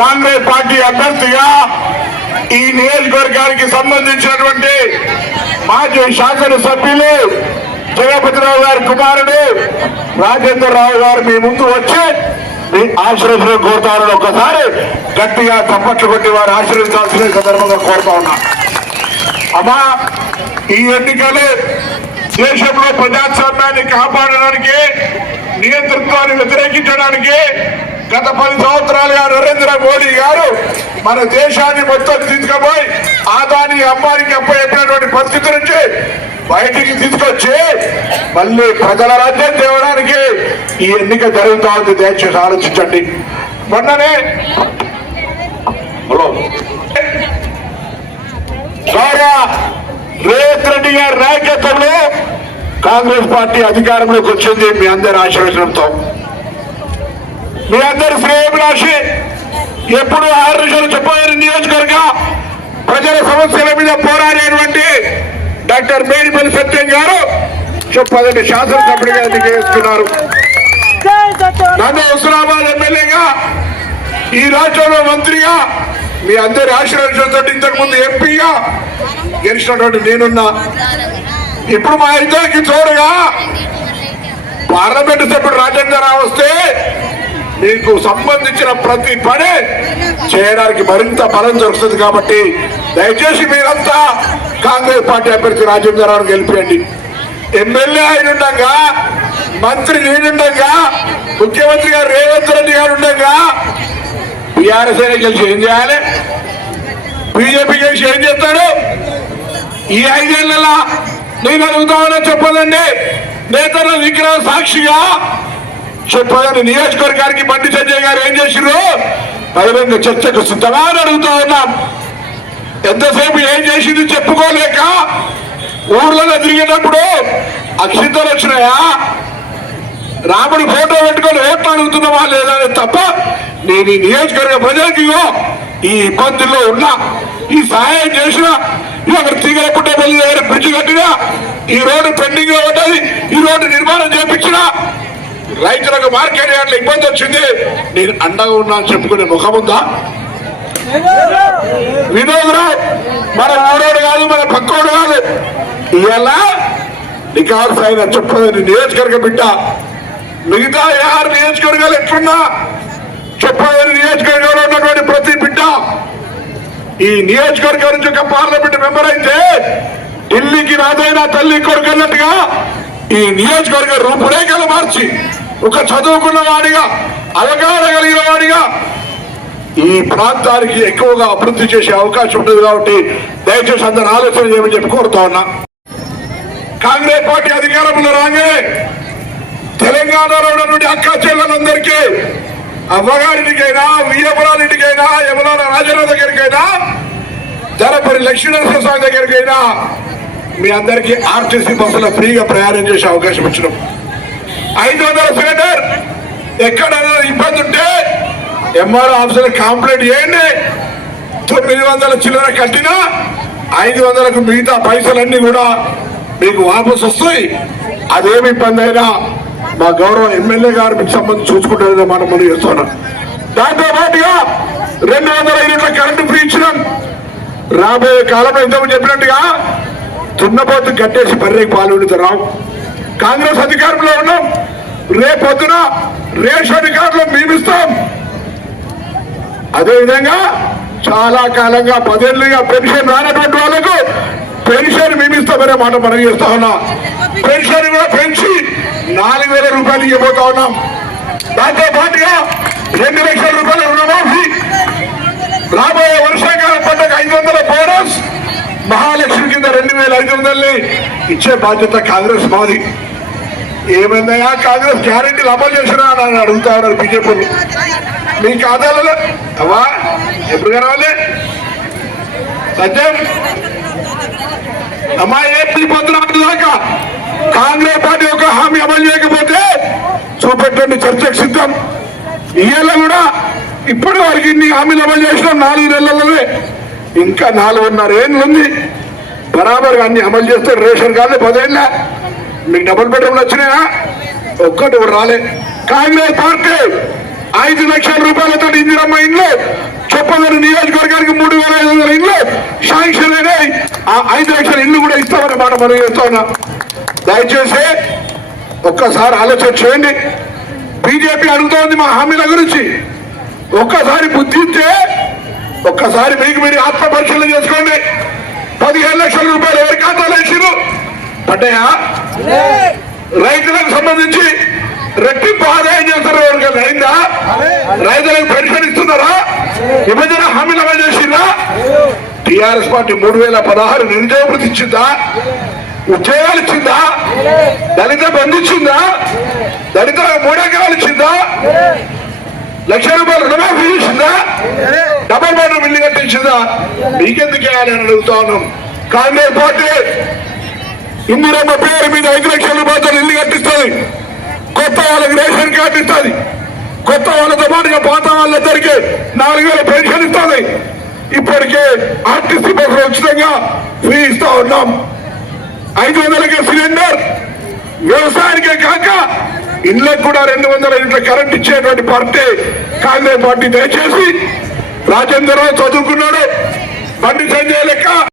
Congress party అభ్యర్థిగా ఈ నియోజకవర్గానికి సంబంధించినటువంటి మాజీ శాసనసభ్యులు జగపతిరావు గారి కుమారుడు రాజేంద్రరావు గారు మీ ముందు వచ్చి మీ ఆశీర్వచనం కోరుతారని ఒకసారి గట్టిగా చప్పట్లు కొట్టి వారు ఆశీర్వదించాల్సిన సందర్భంగా కోరుతా ఉన్నా. అమ్మా ఈ ఎన్నికలు దేశంలో ప్రజాస్వామ్యాన్ని కాపాడడానికి నియంతృత్వాన్ని వ్యతిరేకించడానికి గత పది సంవత్సరాలుగా నరేంద్ర మోడీ గారు మన దేశాన్ని మొత్తం తీసుకుపోయి ఆదాని అమ్మానికి అప్పచెప్పినటువంటి పరిస్థితి నుంచి బయటికి తీసుకొచ్చి మళ్ళీ ప్రజల రాజ్యం తేవడానికి ఈ ఎన్నిక జరుగుతా ఉంది. దయచేసి ఆలోచించండి. మొన్ననే హలో. రేవంత్ రెడ్డి గారి నాయకత్వంలో కాంగ్రెస్ పార్టీ అధికారంలోకి వచ్చింది. మీ అందరి ఆశీర్వచనంతో. మీ అందరి శ్రేయభిలాషి ఎప్పుడు ఆరు చెప్పారు నియోజకవర్గ ప్రజల సమస్యల మీద పోరాడేటువంటి డాక్టర్ మేడిపల్లి సత్యం గారు చెప్పదండి శాసనసభ్యుడిగా ఎన్నికేస్తున్నారు నన్ను హుస్నాబాద్ ఎమ్మెల్యేగా ఈ రాష్ట్రంలో మంత్రిగా మీ అందరి ఆశీర్వచనంతో ఇంతకు ముందు ఎంపీగా గెలిచినటువంటి నేనున్నా. ఇప్పుడు మా ఇద్దరికి చూడగా పార్లమెంటు సభ్యుడు రాజేంద్ర రావు వస్తే మీకు సంబంధించిన ప్రతి పని చేయడానికి మరింత బలం దొరుకుతుంది కాబట్టి దయచేసి మీరంతా కాంగ్రెస్ పార్టీ అభ్యర్థి రాజేంద్ర రావు గెలిపియండి. ఎమ్మెల్యే అయినుండగా మంత్రి నేనుండగా ముఖ్యమంత్రి గారు రేవంత్ రెడ్డి గారు ఉండగా బీఆర్ఎస్ అయినా గెలిచి ఏం చేయాలి? బీజేపీ గెలిచి ఏం చేస్తాడు? ఈ ఐదేళ్ళలో నేను అడుగుతామని చెప్పదండి నేతల విగ్రహ సాక్షిగా చెప్పగానే నియోజకవర్గానికి బండి సంజయ్ గారు ఏం చేసిరు బహిరంగ చర్చకు సిద్ధమా అని అడుగుతా ఉన్నాం. ఎంతసేపు ఏం చేసింది చెప్పుకోలేక ఊర్లలో తిరిగేటప్పుడు అక్షింతలు వచ్చినాయా? రాముడి ఫోటో పెట్టుకొని ఓట్లు అడుగుతున్నావా లేదా తప్ప నేను ఈ నియోజకవర్గ ప్రజలకి ఈ ఇబ్బందుల్లో ఉన్నా. ఈ సహాయం చేసిన అక్కడ తీగలకుంటే పల్లి దగ్గర బ్రిడ్జ్ కట్టినా ఈ రోడ్డు పెండింగ్లో ఉన్నది ఈ రోడ్డు నిర్మాణం చేపించినా రైతులకు మార్కెట్ యార్డ్లో ఇబ్బంది వచ్చింది. నేను అండగా ఉన్నా అని చెప్పుకునే ముఖం ఉందా? రాయ్ మన మూడోడు కాదు మన పక్కోడు కాదు. ఇవాళ నికాల్స్ ఆయన చెప్పదని నియోజకవర్గ బిడ్డ. మిగతా ఆరు నియోజకవర్గాలు ఎట్లున్నా చెప్పదని నియోజకవర్గంలో ఉన్నటువంటి ప్రతి బిడ్డ. ఈ నియోజకవర్గం నుంచి ఒక పార్లమెంట్ మెంబర్ అయితే ఢిల్లీకి రాదైనా తల్లి కొడుకున్నట్టుగా ఈ నియోజకవర్గ రూపురేఖలు మార్చి ఒక చదువుకున్న వాడిగా అవగాహన కలిగిన వాడిగా ఈ ప్రాంతానికి ఎక్కువగా అభివృద్ధి చేసే అవకాశం ఉంటుంది కాబట్టి దయచేసి అందరు ఆలోచన చేయమని చెప్పి కోరుతా ఉన్నా. కాంగ్రెస్ పార్టీ అధికారంలో రాగానే తెలంగాణలో ఉన్నటువంటి అక్క చెల్లెలందరికీ అవ్వగారింటికైనా వియ్యపురాలింటికైనా యమునాల రాజరావు దగ్గరికైనా ధరపరి లక్ష్మీనరసింహ స్వామి దగ్గరికైనా మీ అందరికీ ఆర్టీసీ బస్సులో ఫ్రీగా ప్రయాణం చేసే అవకాశం ఇచ్చినాం. ఐదు వందల సిలిండర్ ఎక్కడైనా ఇబ్బంది ఉంటే ఎంఆర్ఓ ఆఫీసులు కంప్లైంట్ చేయండి. తొమ్మిది వందల చిల్లర కట్టినా ఐదు వందలకు మిగతా పైసలన్నీ కూడా మీకు వాపసు వస్తాయి. అదేమి ఇబ్బంది అయినా మా గౌరవ ఎమ్మెల్యే గారు మీకు సంబంధించి చూసుకుంటారని మనం మనం చేస్తున్నాం. దాంతో పాటుగా రెండు వందల యూనిట్ల కరెంటు ఫ్రీ ఇచ్చినాం. రాబోయే కాలంలో ఇంతకు చెప్పినట్టుగా దున్నపోతు కట్టేసి బర్రెకి పాలు రావు కాంగ్రెస్ అధికారంలో ఉన్నాం. రేపొద్దున రేషన్ కార్డులు మేమిస్తాం. అదేవిధంగా చాలా కాలంగా పదేళ్ళుగా పెన్షన్ రానటువంటి వాళ్ళకు పెన్షన్ మేమిస్తామనే మాట మనం చేస్తా ఉన్నా. పెన్షన్ కూడా పెంచి నాలుగు వేల రూపాయలు ఇవ్వబోతా ఉన్నాం. దాంతో పాటుగా రెండు లక్షల రూపాయల రుణమాఫీ. రాబోయే వర్షాకాల పంటకు ఐదు వందల బోనస్. మహాలక్ష్మి కింద రెండు వేల ఐదు వందలని ఇచ్చే బాధ్యత కాంగ్రెస్ మాది. ఏమైందయా కాంగ్రెస్ గ్యారెంటీలు అమలు చేసినా అని అడుగుతా ఉన్నారు బీజేపీ మీ ఖాతాలలో అవ్వా ఎప్పుడు కలవాలి? సత్యం అమ్మా ఏపీ పొద్దున దాకా కాంగ్రెస్ పార్టీ ఒక హామీ అమలు చేయకపోతే చూపెట్టండి చర్చకు సిద్ధం. ఇయ్యేలా కూడా ఇప్పటి వరకు ఇన్ని హామీలు అమలు చేసినాం. నాలుగు నెలలలోనే ఇంకా నాలుగున్నర ఏళ్ళు ఉంది బరాబర్గా అన్ని అమలు చేస్తే రేషన్ కార్డు పదేళ్ళ. మీకు డబుల్ బెడ్రూమ్లు వచ్చినాయా? ఒక్కటి కూడా రాలే. కాంగ్రెస్ పార్టీ ఐదు లక్షల రూపాయలతో ఇందిరమ్మ ఇండ్లు చొప్పదని నియోజకవర్గానికి మూడు వేల ఐదు వందల ఇండ్లు శాంక్షన్ అయినాయి. ఆ ఐదు లక్షల ఇల్లు కూడా ఇస్తామని మాట మనం చేస్తా ఉన్నాం. దయచేసి ఒక్కసారి ఆలోచన చేయండి. బీజేపీ అడుగుతోంది మా హామీల గురించి. ఒక్కసారి బుద్ధించే ఒక్కసారి మీకు మీరు ఆత్మ పరిశీలన చేసుకోండి. పదిహేను లక్షల రూపాయలు ఎవరి ఖాతాలో ఇచ్చిరు పడ్డాయా? రైతులకు సంబంధించి రెట్టింపు ఆదాయం చేస్తారు ఎవరికైనా అయిందా? రైతులకు పెన్షన్ ఇస్తున్నారా? విభజన హామీలు అమలు చేసిందా టిఆర్ఎస్ పార్టీ మూడు వేల పదహారు నిరుద్యోగ వృత్తి ఇచ్చిందా ఉద్యోగాలు ఇచ్చిందా? దళిత బంధు ఇచ్చిందా? దళితులకు మూడు ఎకరాలు ఇచ్చిందా? లక్ష రూపాయలు రుణమాఫీ చేసిందా? డబల్ బెడ్రూమ్ ఇల్లు కట్టించిందా? మీకెందుకు వేయాలి అని అడుగుతా ఉన్నాం. కాంగ్రెస్ పార్టీ ఇందిరమ్మ పేరు మీద ఐదు లక్షల రూపాయలు ఇల్లు కట్టిస్తుంది. కొత్త వాళ్ళకి రేషన్ కార్డు ఇస్తుంది. కొత్త వాళ్ళతో పాటుగా పాత వాళ్ళందరికీ నాలుగు వేల పెన్షన్ ఇస్తుంది. ఇప్పటికే ఆర్టీసీ బస్సులు ఉచితంగా ఫ్రీ ఇస్తా ఉన్నాం. ఐదు వందలకే సిలిండర్ వ్యవసాయానికే కాక ఇళ్ళకు కూడా రెండు వందల ఇంట్లో కరెంట్ ఇచ్చేటువంటి పార్టీ కాంగ్రెస్ పార్టీ దయచేసి రాజేంద్రరావు చదువుకున్నాడు. బండి సంజయ్ లెక్క.